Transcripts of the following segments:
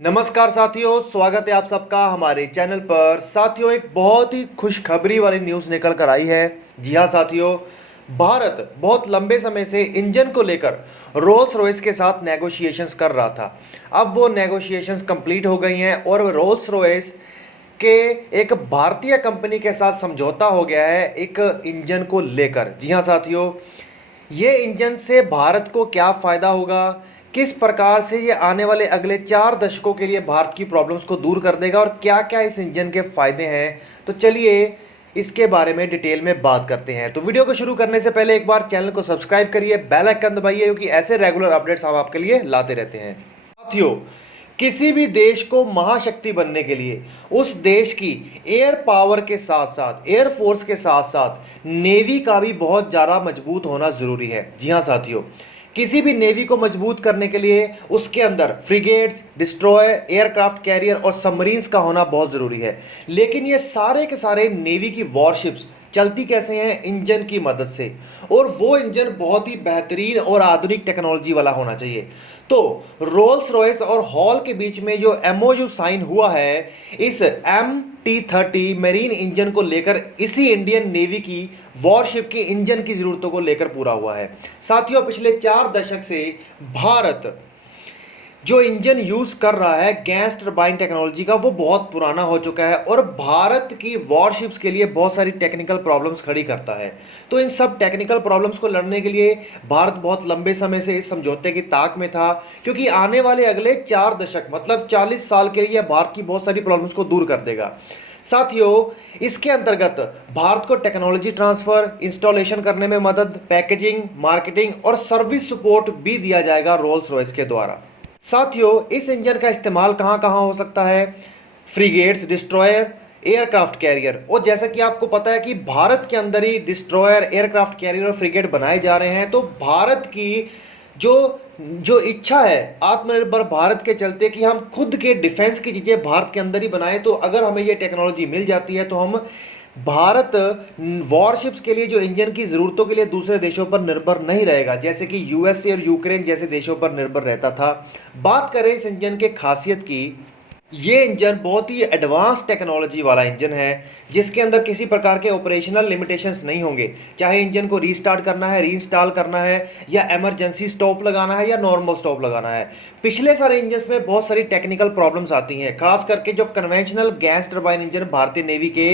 नमस्कार साथियों, स्वागत है आप सबका हमारे चैनल पर। साथियों, एक बहुत ही खुशखबरी वाली न्यूज़ निकल कर आई है। जी हाँ साथियों, भारत बहुत लंबे समय से इंजन को लेकर रोल्स रॉयस के साथ नेगोशिएशंस कर रहा था। अब वो नेगोशिएशंस कंप्लीट हो गई हैं और रोल्स रॉयस के एक भारतीय कंपनी के साथ समझौता हो गया है एक इंजन को लेकर। जी हाँ साथियों, ये इंजन से भारत को क्या फ़ायदा होगा, किस प्रकार से ये आने वाले अगले 4 दशकों के लिए भारत की प्रॉब्लम्स को दूर कर देगा और क्या क्या इस इंजन के फ़ायदे हैं, तो चलिए इसके बारे में डिटेल में बात करते हैं। तो वीडियो को शुरू करने से पहले एक बार चैनल को सब्सक्राइब करिए, बेल आइकन दबाइए, क्योंकि ऐसे रेगुलर अपडेट्स हम आपके लिए लाते रहते हैं। साथियों, किसी भी देश को महाशक्ति बनने के लिए उस देश की एयर पावर के साथ साथ एयर फोर्स के साथ साथ नेवी का भी बहुत ज़्यादा मजबूत होना ज़रूरी है। जी हाँ साथियों, किसी भी नेवी को मजबूत करने के लिए उसके अंदर फ्रिगेट्स, डिस्ट्रॉयर, एयरक्राफ्ट कैरियर और सबमरीन्स का होना बहुत ज़रूरी है। लेकिन ये सारे के सारे नेवी की वॉरशिप्स चलती कैसे हैं? इंजन की मदद से, और वो इंजन बहुत ही बेहतरीन और आधुनिक टेक्नोलॉजी वाला होना चाहिए। तो रोल्स रॉयस और हॉल के बीच में जो एमओयू साइन हुआ है इस MT-30 मेरीन इंजन को लेकर, इसी इंडियन नेवी की वॉरशिप की इंजन की ज़रूरतों को लेकर पूरा हुआ है। साथियों, पिछले 4 दशक से भारत जो इंजन यूज कर रहा है गैस टरबाइन टेक्नोलॉजी का, वो बहुत पुराना हो चुका है और भारत की वॉरशिप्स के लिए बहुत सारी टेक्निकल प्रॉब्लम्स खड़ी करता है। तो इन सब टेक्निकल प्रॉब्लम्स को लड़ने के लिए भारत बहुत लंबे समय से इस समझौते की ताक में था, क्योंकि आने वाले अगले 4 दशक मतलब 40 साल के लिए भारत की बहुत सारी प्रॉब्लम्स को दूर कर देगा। साथियों, इसके अंतर्गत भारत को टेक्नोलॉजी ट्रांसफर, इंस्टॉलेशन करने में मदद, पैकेजिंग, मार्केटिंग और सर्विस सपोर्ट भी दिया जाएगा रोल्स रॉयस के द्वारा। साथियों, इस इंजन का इस्तेमाल कहाँ कहाँ हो सकता है? Frigates, destroyer, aircraft carrier. और जैसा कि आपको पता है कि भारत के अंदर ही डिस्ट्रॉयर, एयरक्राफ्ट कैरियर और फ्रिगेट बनाए जा रहे हैं। तो भारत की जो जो इच्छा है आत्मनिर्भर भारत के चलते कि हम खुद के डिफेंस की चीज़ें भारत के अंदर ही बनाएं, तो अगर हमें ये टेक्नोलॉजी मिल जाती है तो हम भारत वॉरशिप्स के लिए जो इंजन की ज़रूरतों के लिए दूसरे देशों पर निर्भर नहीं रहेगा, जैसे कि यूएसए और यूक्रेन जैसे देशों पर निर्भर रहता था। बात करें इस इंजन के खासियत की, ये इंजन बहुत ही एडवांस टेक्नोलॉजी वाला इंजन है, जिसके अंदर किसी प्रकार के ऑपरेशनल लिमिटेशंस नहीं होंगे। चाहे इंजन को रीस्टार्ट करना है, रीइंस्टॉल करना है, या इमरजेंसी स्टॉप लगाना है, या नॉर्मल स्टॉप लगाना है। पिछले सारे इंजन्स में बहुत सारी टेक्निकल प्रॉब्लम्स आती हैं, खास करके जो कन्वेंशनल गैस टरबाइन इंजन भारतीय नेवी के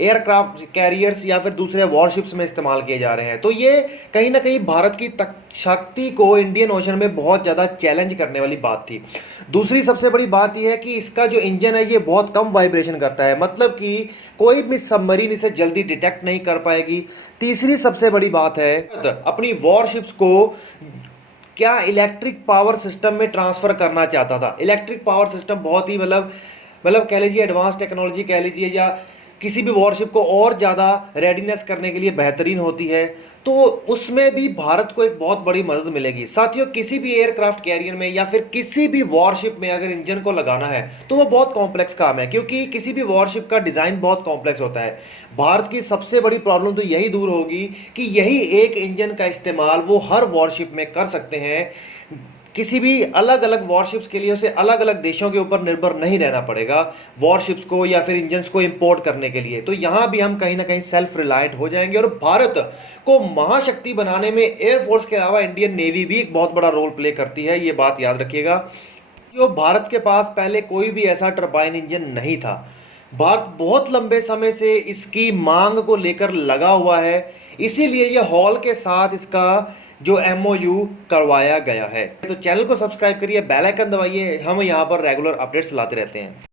एयरक्राफ्ट कैरियर्स या फिर दूसरे वॉरशिप्स में इस्तेमाल किए जा रहे हैं। तो ये कहीं ना कहीं भारत की शक्ति को इंडियन ओशन में बहुत ज़्यादा चैलेंज करने वाली बात थी। दूसरी सबसे बड़ी बात यह है कि इसका जो इंजन है ये बहुत कम वाइब्रेशन करता है, मतलब कि कोई भी सबमरीन इसे जल्दी डिटेक्ट नहीं कर पाएगी। तीसरी सबसे बड़ी बात है, अपनी वॉरशिप्स को क्या इलेक्ट्रिक पावर सिस्टम में ट्रांसफर करना चाहता था। इलेक्ट्रिक पावर सिस्टम बहुत ही मतलब कह लीजिए एडवांस टेक्नोलॉजी कह लीजिए, या किसी भी वॉरशिप को और ज़्यादा रेडीनेस करने के लिए बेहतरीन होती है। तो उसमें भी भारत को एक बहुत बड़ी मदद मिलेगी। साथियों, किसी भी एयरक्राफ्ट कैरियर में या फिर किसी भी वॉरशिप में अगर इंजन को लगाना है तो वो बहुत कॉम्प्लेक्स काम है, क्योंकि किसी भी वॉरशिप का डिज़ाइन बहुत कॉम्प्लेक्स होता है। भारत की सबसे बड़ी प्रॉब्लम तो यही दूर होगी कि यही एक इंजन का इस्तेमाल वो हर वॉरशिप में कर सकते हैं। किसी भी अलग अलग वॉरशिप्स के लिए उसे अलग अलग देशों के ऊपर निर्भर नहीं रहना पड़ेगा वॉरशिप्स को या फिर इंजन्स को इंपोर्ट करने के लिए। तो यहाँ भी हम कहीं ना कहीं सेल्फ रिलायंट हो जाएंगे, और भारत को महाशक्ति बनाने में एयरफोर्स के अलावा इंडियन नेवी भी एक बहुत बड़ा रोल प्ले करती है, ये बात याद रखिएगा। जो भारत के पास पहले कोई भी ऐसा टरबाइन इंजन नहीं था। भारत बहुत लंबे समय से इसकी मांग को लेकर लगा हुआ है, इसीलिए ये हॉल के साथ इसका जो एमओयू करवाया गया है। तो चैनल को सब्सक्राइब करिए, बेल आइकन दबाइए, हम यहाँ पर रेगुलर अपडेट्स लाते रहते हैं।